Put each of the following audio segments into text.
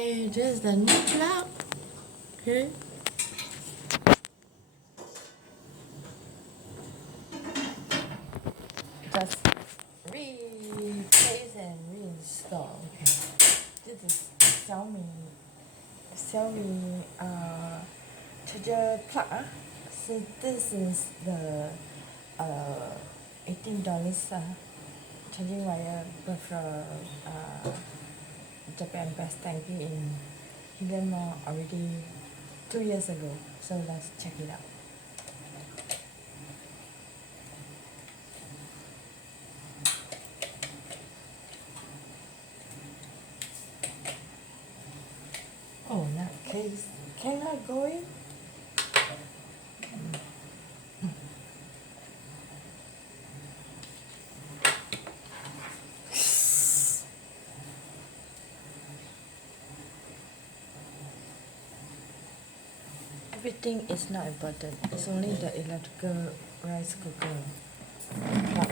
Okay, this is the new plug. Okay. Just replace and reinstall. Okay. This is Xiaomi charger plug. So this is the $18 charging wire with Japan Best Tanki in Hillion Mall already 2 years ago. So let's check it out. Oh, in that case, can I go in? Everything is not important. It's only the electrical rice cooker. But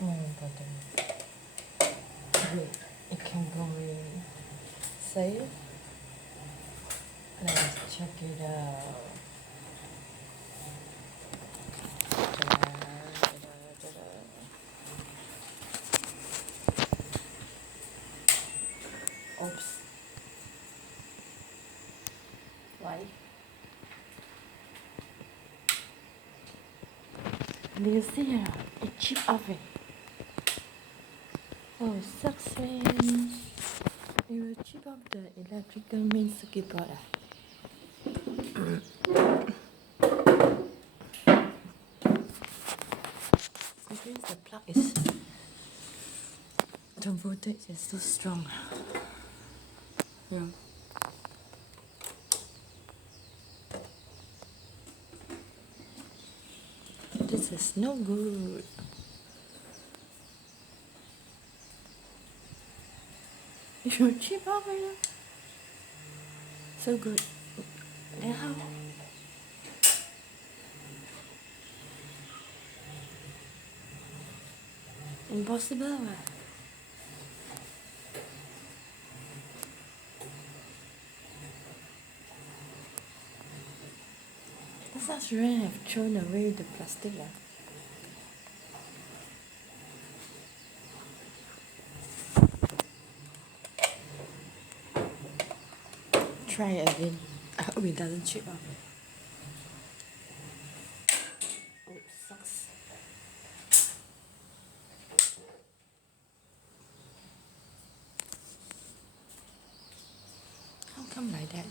more important. Wait, it can go in. Save. Let's check it out. Oops. Why? Do you see it? It chipped off it. Oh, sucks, man. It will chip off the electrical main circuit board. Which means the plug is, the voltage is so strong. Yeah. This is no good. You chip off it. So good. Then how? Impossible. What? That's not really have thrown away the plastic. Try again. I hope it doesn't chip off. Oh, it sucks. How come like that?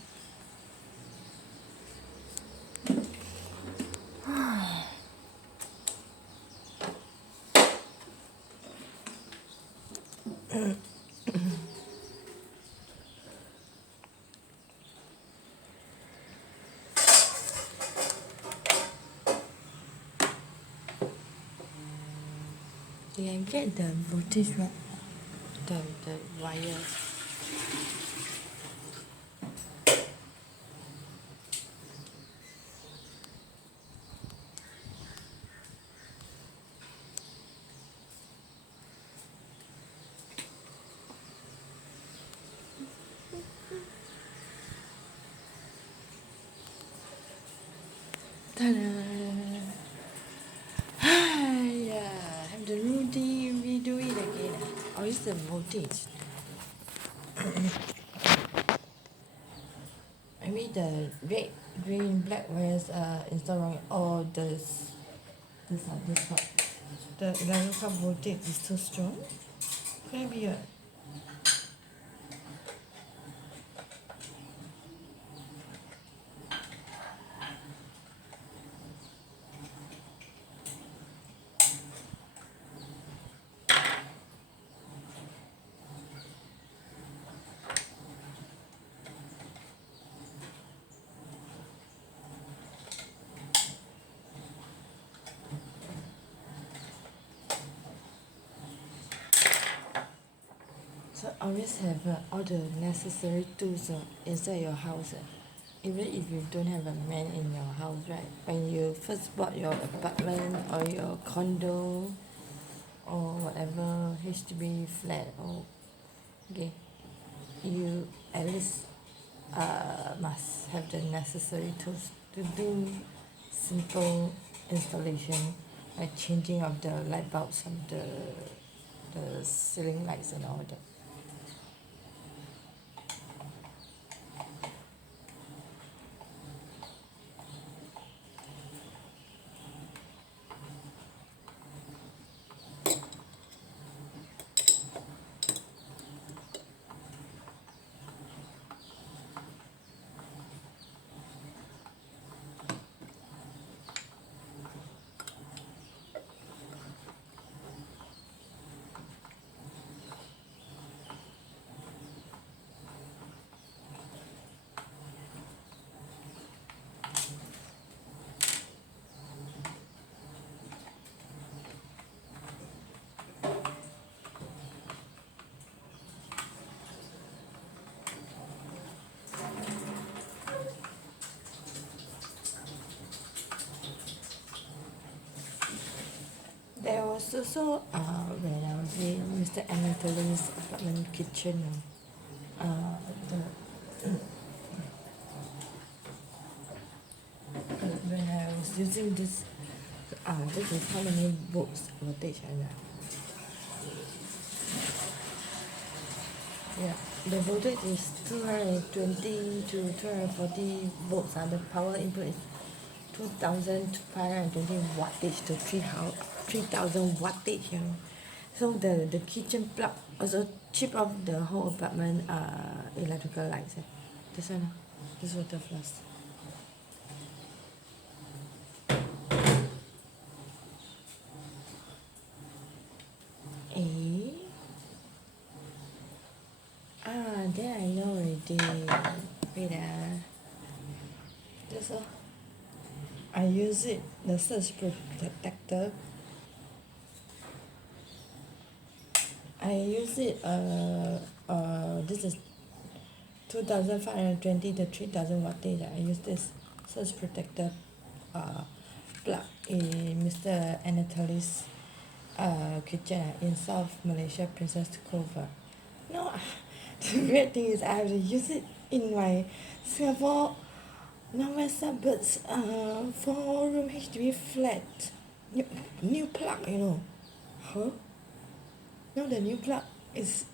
Yeah, get the voltage right. The wire. Ta-da! Yeah, have the Rudy redo it again. Or is the voltage? Maybe the red, green, black wires are installed wrong. Or this part. The electrical voltage is too strong. Could it be a So always have all the necessary tools inside your house. Even if you don't have a man in your house, right? When you first bought your apartment or your condo or whatever HDB flat, or okay, you at least must have the necessary tools to do simple installation, like changing of the light bulbs of the ceiling lights and all that. There was also when I was in Mr. Anatoly's apartment kitchen, the when I was using this is how many volts voltage I have. Yeah, the voltage is 220 to 240 volts. The power input is 2,520 wattage to 3,000 wattage. So the kitchen plug also chip off the whole apartment electrical lights. This one, this water flask. Eh? Then I know already. Wait This one. I use it, the surge protector. I use it, this is 2,520 to 3,000 wattage. I use this surge protector plug in Mr. Anatoly's kitchen in South Malaysia, Princess Cove. No, the weird thing is I have to use it in my Singapore Northwest Suburbs 4-room HDB flat. New plug, Huh? No, the new plug is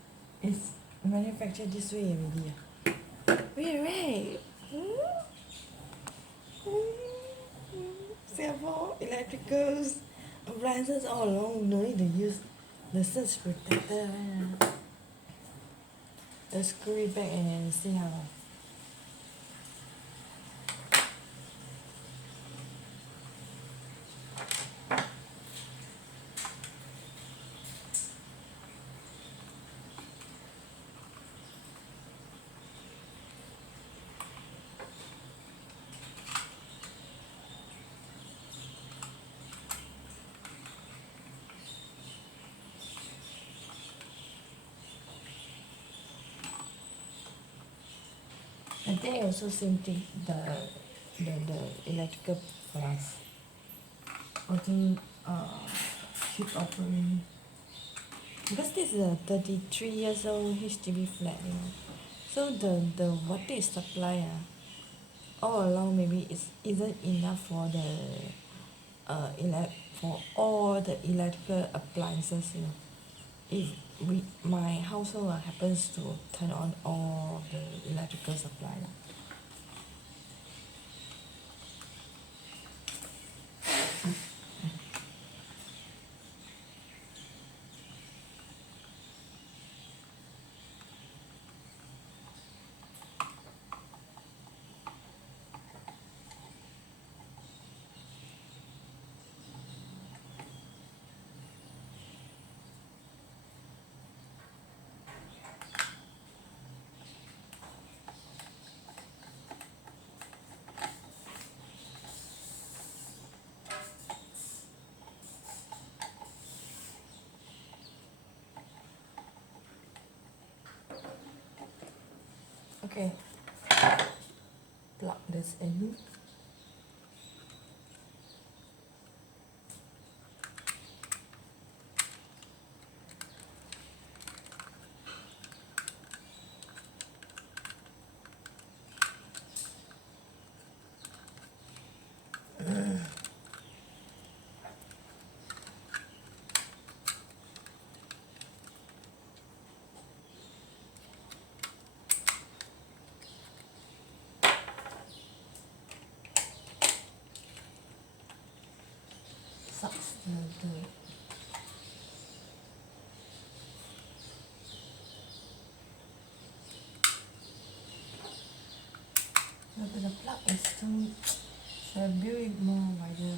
manufactured this way already. Weird, right? Singapore electricals appliances all along no need to use the surge protector. Let's screw it back and see how. I think also same thing, the electrical flask also keep operating. Because this is a 33 years old HDB flat, so the wattage supply all along maybe isn't enough for for all the electrical appliances. If my household happens to turn on all the electrical supply. Okay, plug this in. but the plug is too, should build it more wider.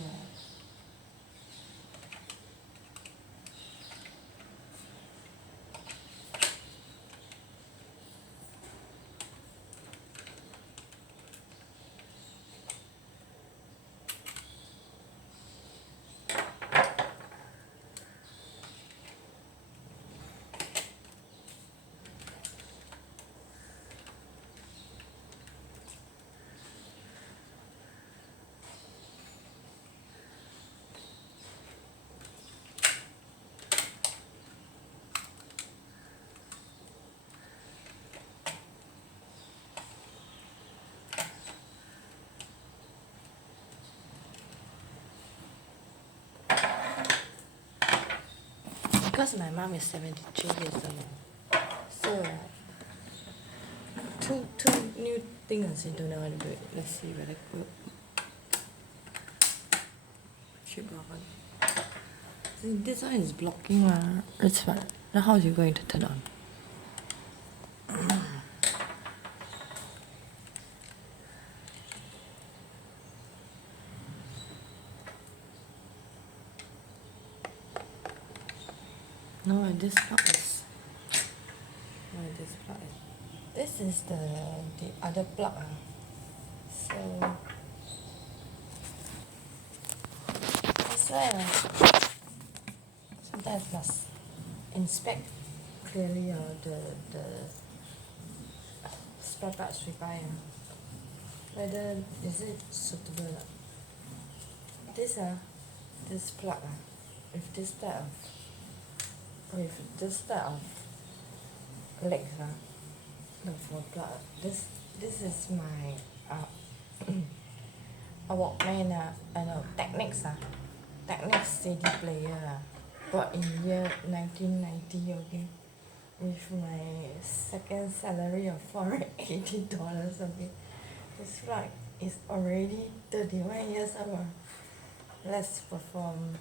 Because my mom is 73 years old, so two new things you don't know how to do it. Let's see whether it works. Chip off. See, this one is blocking. That's fine. Now how are you going to turn on? No, this plug is. No, this plug is. This is the other plug. So that's why sometimes must inspect clearly the spare parts we buy. Whether is it suitable or not. This plug with this type of legs for plug. This is my a Walkman Technics Technics CD player bought in year 1990, okay, with my second salary of $480, okay. This plug is already 31 years old. Let's perform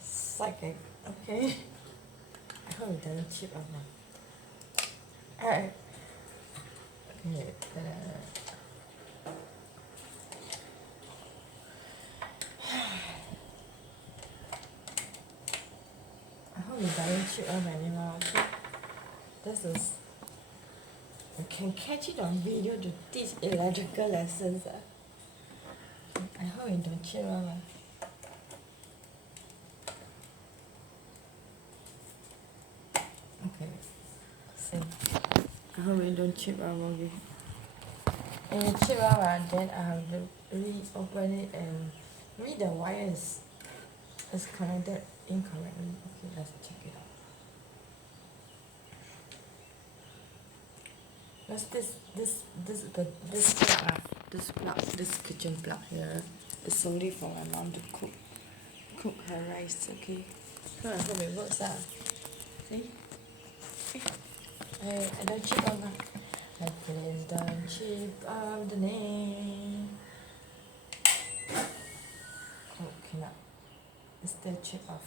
psychic, okay. I hope it doesn't chip off now. Alright. Okay. I hope it doesn't chip off anymore, okay. This is, you can catch it on video to teach electrical lessons. I hope it don't chip off. Okay. See. I hope it don't chip off, okay. If it chip off, then I have to reopen it and read the wires is connected incorrectly. Okay, let's check it out. This kitchen plug here is solely for my mom to cook her rice, okay? So I hope it works out. See? I don't chip off. I please don't chip off the name. Oh, cannot. It's still chip off.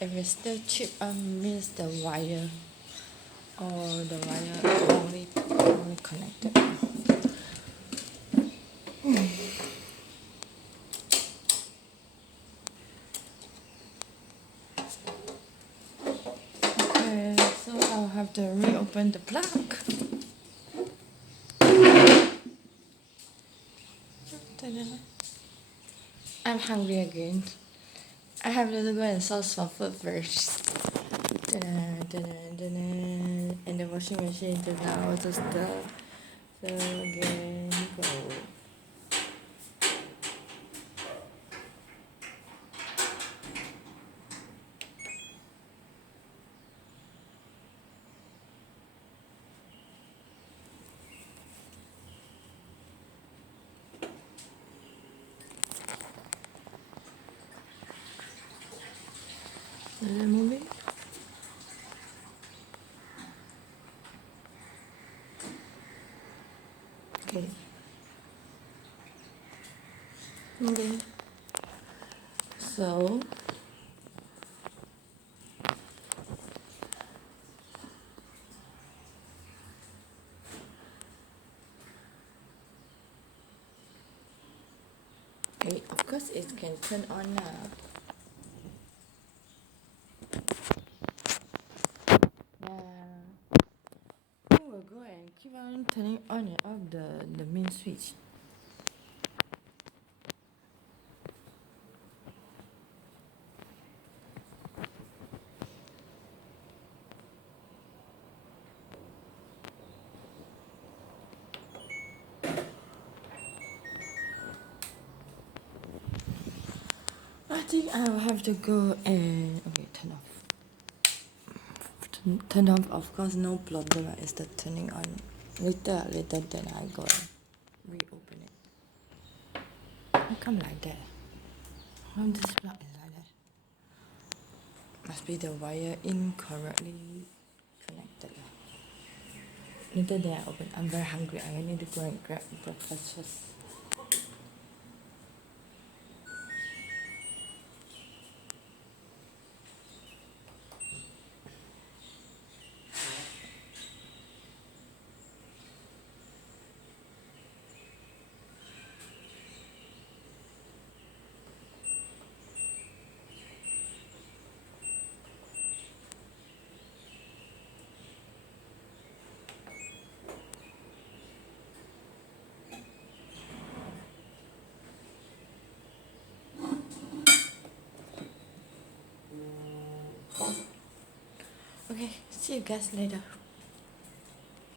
If it's still chip off, means the wire or the wire only connected. Okay, so I'll have to reopen the plug. I'm hungry again. I have to go and source for food first. And the washing machine just now was just stuff. So again, go. Is it moving? Okay. Okay. So of course it can turn on now. Yeah. We will go and keep on turning on and off the main switch. I think I will have to go and turn off. Turn off, of course, no problem. It's the turning on. Later then I go and reopen it. How come like that? How come this plug is like that? Must be the wire incorrectly connected. Later then I open. I'm very hungry. I need to go and grab breakfast first. Okay, see you guys later.